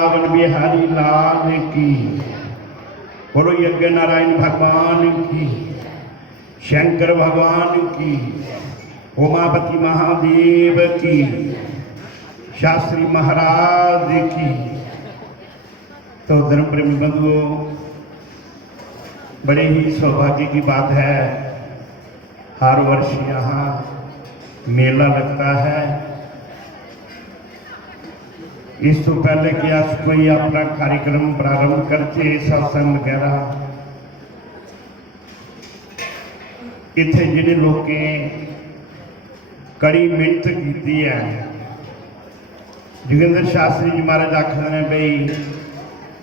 रावण बिहारी लाल की। बोलो यज्ञ नारायण भगवान की, शंकर भगवान की, उमापति महादेव की, शास्त्री महाराज की। तो धर्म प्रेमी बंधुओं, बड़े ही सौभाग्य की बात है, हर वर्ष यहाँ मेला लगता है। इस तो पहले कि अस कोई अपना कार्यक्रम प्रारंभ करके सत्संग वगैरह इतने जिन्हें लोगों कड़ी मेहनत की है। जोगिंदर शास्त्री जी महाराज आखते हैं बई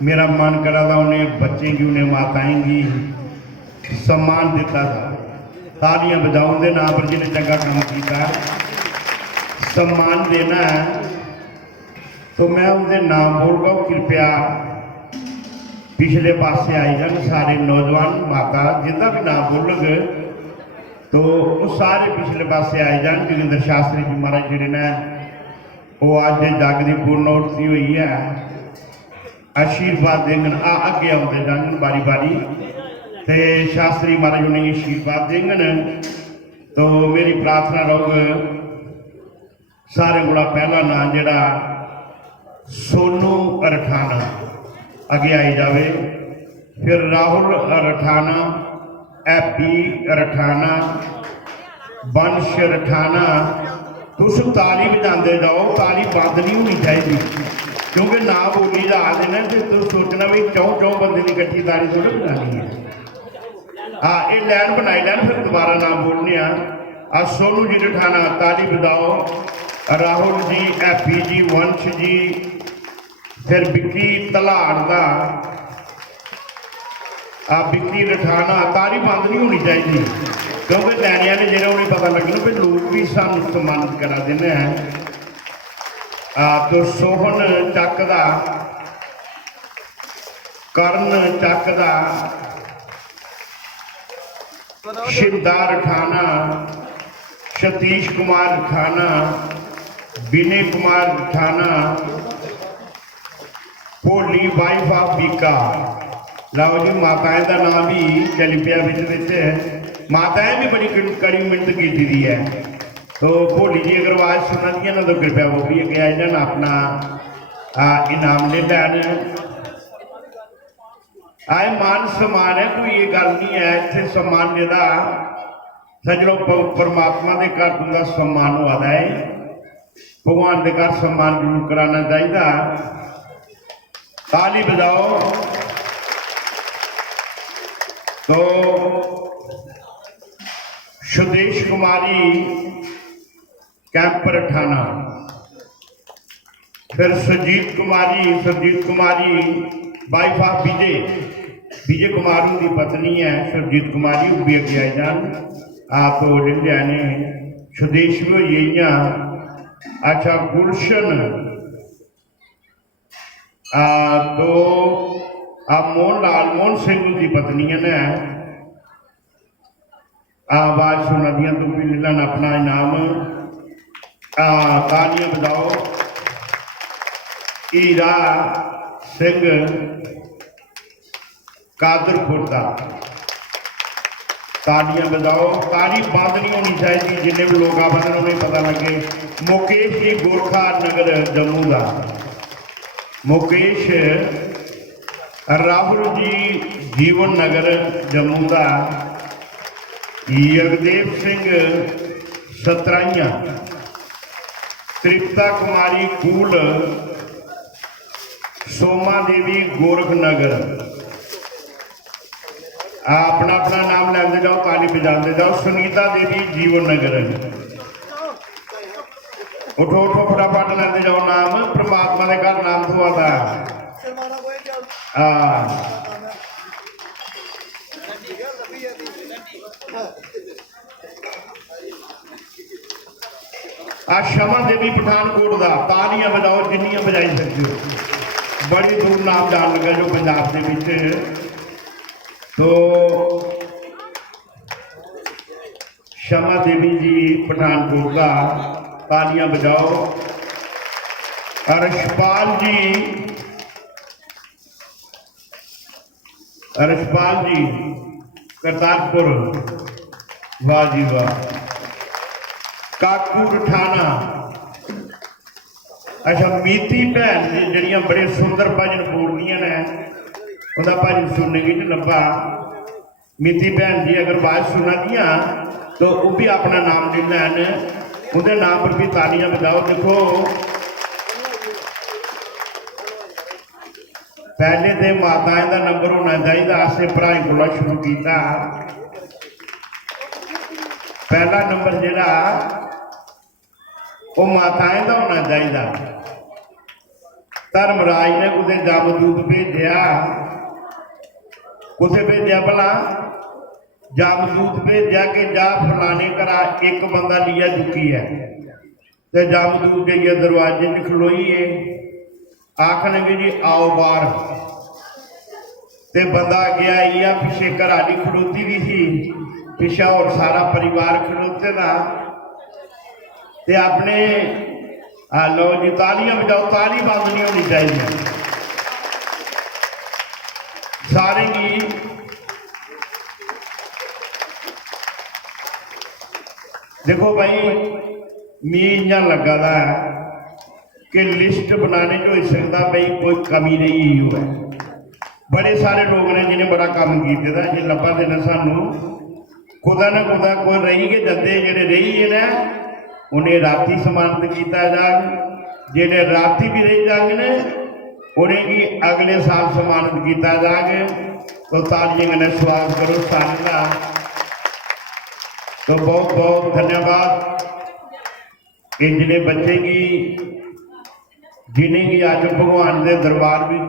मेरा मन करा था उन्हें बच्चे की उन्हें माताएं की सम्मान दिता था, तालियां बजाओ दे नाम पर जिन्हें चंगा काम किया सम्मान देना है। तो मैं उनके नाम बोलगा, कृपया पिछले पासे आई जान सारे नौजवान माता जिंदा भी नाम बोलग तो वो सारे पिछले पासे आई जान। जोगिंदर शास्त्री जी महाराज जी ने वो अज जग की पूर्णोत्ति हुई है, आशीर्वाद देंगे आ अगे आते जान बारी बारी ते शास्त्री महाराज उन्हें आशीर्वाद देंगे। तो मेरी प्रार्थना रहोग सारे गुणा पहला नाम जड़ा सोनू रठाना अगे आई जाए, फिर राहुल रठाना, एपी रठाना, वंश रठाना। तुम ताली बजाते जाओ, ताली बंद नहीं होनी चाहिए क्योंकि ना बोली जा देना तो तुम सोचना भी चौं बंदे की इकट्ठी ताली थोड़ी बजानी है। हाँ ये लैन बनाई लैन, फिर दोबारा नाम बोलने आ। सोनू जी रठाना ताली बजाओ, राहुल जी, एपी जी, वंश जी, फिर बिक्की तलाड़ का बिक्की रठाना। ताली बंद नहीं होनी चाहिए क्योंकि लैनिया ने जो उन्हें पता लगना भी लोग भी सानू सम्मानित करा देने हैं। तो सोहन चक दा, कर्ण चक दा, शिंदा रठाना, सतीश कुमार रठाना, विनय कुमार रठाना, भोली वाइफ ऑफ बीका। लाओ जी माताएं का नाम भी चल पिया बिच माताएं भी बड़ी कड़ी मिहनत की दी है। तो भोली जी अगर आवाज सुना दी ना तो कृपया वो भी अगे आए जान, अपना इनाम ले लैन। आए मान सम्मान है, कोई ये गल नहीं है इतने सम्मान का सजलो परमात्मा के घर तुंदा सम्मान हुआ है, भगवान के घर सम्मान जरूर कराना चाहिए। ताली बजाओ। तो सुदेश कुमारी कैंप रठाना, फिर सुरजीत कुमारी वाइफ ऑफ विजय कुमार की पत्नी है सुरजीत कुमारी, वो भी अगे आई जान। आप तो लिया ने सुदेश में हुई। अच्छा गुलशन तो मोहन सिंह की पत्नी ने आवाज सुना दिया तो भी मिलन अपना इनाम। तालियां बजाओ। हीरा सिंह कादरपुर का, तालियां बजाओ। ताली बंद नहीं होनी चाहिए, जिन्हें भी लोग आ बंद उन्हें पता लगे। मुकेश जी गोरखा नगर जम्मू का, मुकेश राहुल जी जीवन नगर जम्मू का, यगदेव सिंह सतराइया, तृप्ता कुमारी कूल, सोमा देवी गोरख नगर। अपना अपना नाम लेते जाओ, ताली बजाते जाओ। सुनीता देवी जीवन नगर। उठो उठो फटाफट लेते जाओ नाम, परमात्मा के घर नाम हुआ था। शमा देवी पठानकोट का, तालियां बजाओ जिन्नियां बजाई सकते हो। बड़ी दूर नाम जान लगा जो पंजाब के। तो शमा देवी जी पठानकोट का, तालियां बजाओ। रशपाल जी रछपाल जी करतारपुर, वाह जी वाह। काकू रठाना, अच्छा मीती भैन जी जड़ियां बड़े सुंदर भजन बोलदियां ने, उनका भजन सुनने की लब्भा। मीती भैन जी अगर बात सुना दियाँ तो वो भी अपना नाम ले लैन, उनके नाम पर भी तालियां बजाओ। देखो पहले तो माताएं का नंबर होना चाहिए, आसे भराएं को शुरू किया। पहला नंबर जिहड़ा वो माताएं का होना चाहिए। धर्मराज ने कुछ जामदूत भेजा, कुछ भेजा भला जामदूत भेजा कि जा फलाने घरा एक बंदा लिया चुकी है। तो जामदूत गई दरवाजे च खलोई है, आखनगे जी आओ बाहर। ते बंदा गया या पिछे घराली खड़ोती भी थी, पिछा और सारा परिवार खड़ोते था। ते अपने लो जी तालियां बजाओ, ताली बंद नहीं होनी चाहिए सारे की। देखो भाई मी इं लगा था कि लिस्ट बनाने जो हो सकता भाई कोई कमी नहीं हुआ। बड़े सारे लोग ने जिन्हें बड़ा काम किया जो लब्भा देना सानू खुदा ना खुदा कोई रही के जदे जेडे रही है ना उन्हें राती सम्मानित किया जाग, जेडे राती भी रही जाग ने उन्हें की अगले साल सम्मानित किया जाग। तो तालियां ने स्वागत करो सारे का। तो बहुत बहुत धन्यवाद जिन्हें बच्चे की जिन्हें की अज भगवान के दरबार में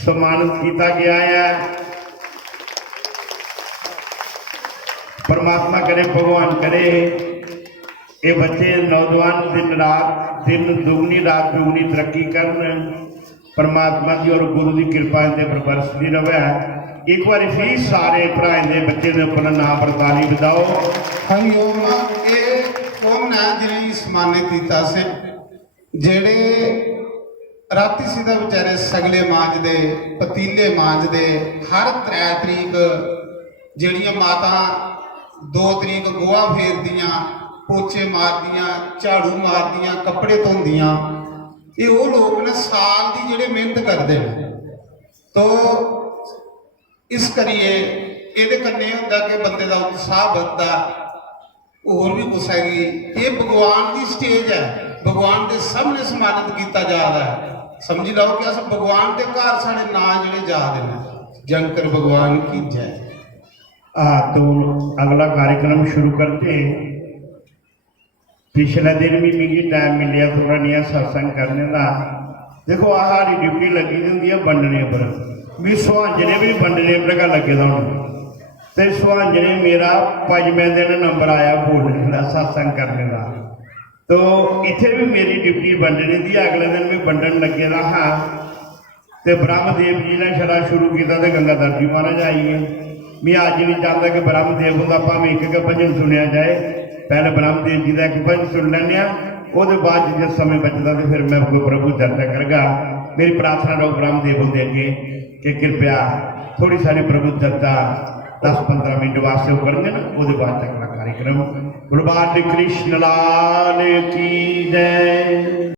सम्मानित किया गया है। परमात्मा करे भगवान करे ये बच्चे नौजवान दिन रात दिन दुगनी रात दुगनी तरक्की करन। परमात्मा की और गुरु की कृपा इनके पर बरसती रहे। एक बार फिर सारे भराएं दे बच्चे ने अपना नाम पर ताली बजाओ। हरिओम। ये कौन है जिन्हें सम्मानित किया से जेड़े राती सीधा बेचारे सगले मांजदे पतीले मांजदे हर 3 तरीक जड़ियां माता 2 तरीक गोहा फेरदियां पोचे मारदियां झाड़ू मारदियां कपड़े धोंदियां। ये वो लोग ने साल की जेड़े मेहनत करते हैं। तो इस करिए ये कन्ने होंदा कि बंदे का उत्साह बढ़ता होर भी कुछ हैगी। ये भगवान की स्टेज है, भगवान के सामने सम्मानित किया जा रहा है। समझी लो कि अस भगवान के घर साढ़े नाम जोड़े जा रहे हैं। जंकर भगवान की जय। तो अगला कार्यक्रम शुरू करते। पिछले दिन भी मुझे टाइम मिले थोड़ा निया सत्संग करने का। देखो आहारी ड्यूटी लगी होंगी बंडने पर, भी सुहांजने भी बंडने पर का लगे दा हूँ। तो सुहांजने मेरा 5वें दिन नंबर आया बोलने का सत्संग करने का। तो इतने भी मेरी ड्यूटी बंडने की, अगले दिन भी बंडन लगे दा हाँ। तो ब्रह्मदेव जी ने छड़ा शुरू किया तो गंगाधर जी महाराज आइए। मैं अज भी चाहता कि ब्रह्मदेव का भावें एक भजन सुनिया जाए। पहले ब्रह्मदेव जी का एक भजन सुन लें, वो बाद जिस समय बचता तो फिर मैं प्रभु चर्चा करगा। मेरी प्रार्थना रहो ब्रह्मदेव के अगे कि कृपया थोड़ी सारी प्रभु चर्चा 10-15 मिनट वास्ते करेंगे ना, वो बाद अगला कार्यक्रम। गुरबाणी कृष्ण लाल की जय।